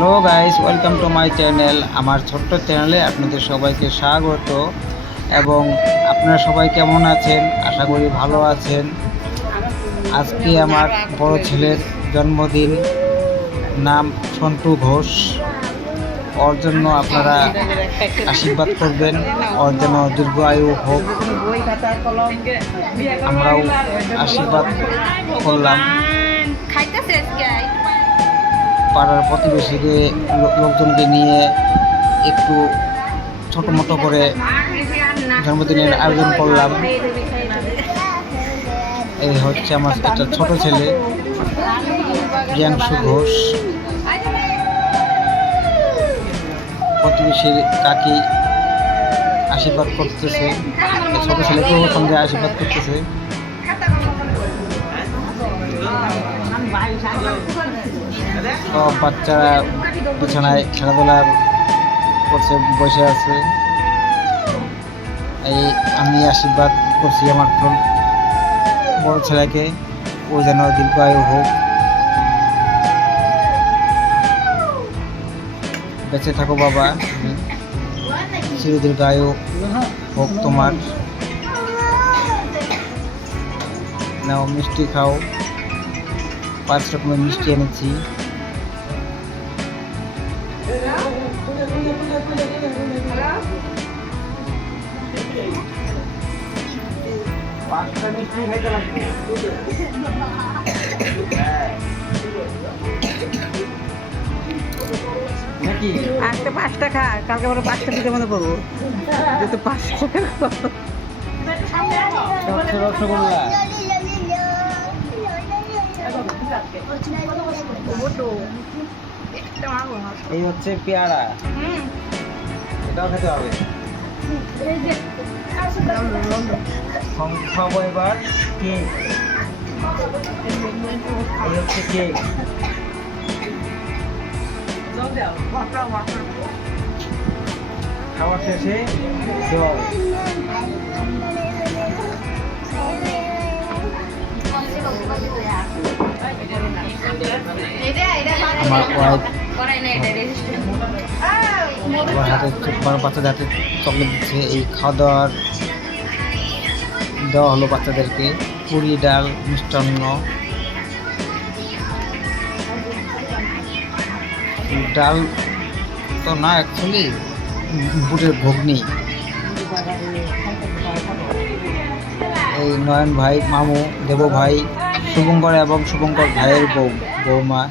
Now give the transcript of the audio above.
Hello guys, welcome to my channel. আমার ছোট্ট চ্যানেলে আপনাদের সবাইকে স্বাগত। এবং আপনারা সবাই কেমন আছেন? আশা করি ভালো আছেন। আজকে আমার বড় ছেলের জন্মদিন। নাম সন্টু ঘোষ। ওর জন্য আপনারা আশীর্বাদ করবেন, ওর যেন দীর্ঘ আয়ু হোক। আমরাও আশীর্বাদ করলাম। পাড়ার প্রতিবেশীকে লোকজনকে নিয়ে একটু ছোটো মোটো করে জন্মদিনের আয়োজন করলাম। এই হচ্ছে আমার একটা ছোট ছেলে প্রিয়াংশু ঘোষ। প্রতিবেশীর কাকি আশীর্বাদ করতেছে, ছোট ছেলেকেও সঙ্গে আশীর্বাদ করতেছে। সব বাচ্চারা বিছানায় খেলাধুলা করছে, বসে আছে। এই আমি আশীর্বাদ করছি আমার বড় ছেলেকে, ও যেন দীর্ঘায়ু হোক, বেঁচে থাকো বাবা, চির দীর্ঘায়ু হোক তোমার। নাও মিষ্টি খাও, 5 রকমের মিষ্টি এনেছি। আজকে 5টা খা, কালকে আবার 5টা দিতে মনে করবো। যেহেতু 5টা রসগোল্লা এই হচ্ছে পেয়ারা, এটাও খেতে হবে। খাবো এবার কেক। এই হচ্ছে কেক। খাওয়া শেষে দেওয়া হবে। আমার ওয়াইফ হাতে বাচ্চাদের হাতে চকলেট দিচ্ছে। এই খাওয়া দাওয়ার দেওয়া হলো বাচ্চাদেরকে পুরি, ডাল, মিষ্টান্ন। ডাল তো না, অ্যাকচুয়ালি বুটের ঘুগনি। এই নয়ন ভাই, মামু, দেবু ভাই, শুভঙ্কর এবং শুভঙ্কর ভাইয়ের বৌমা।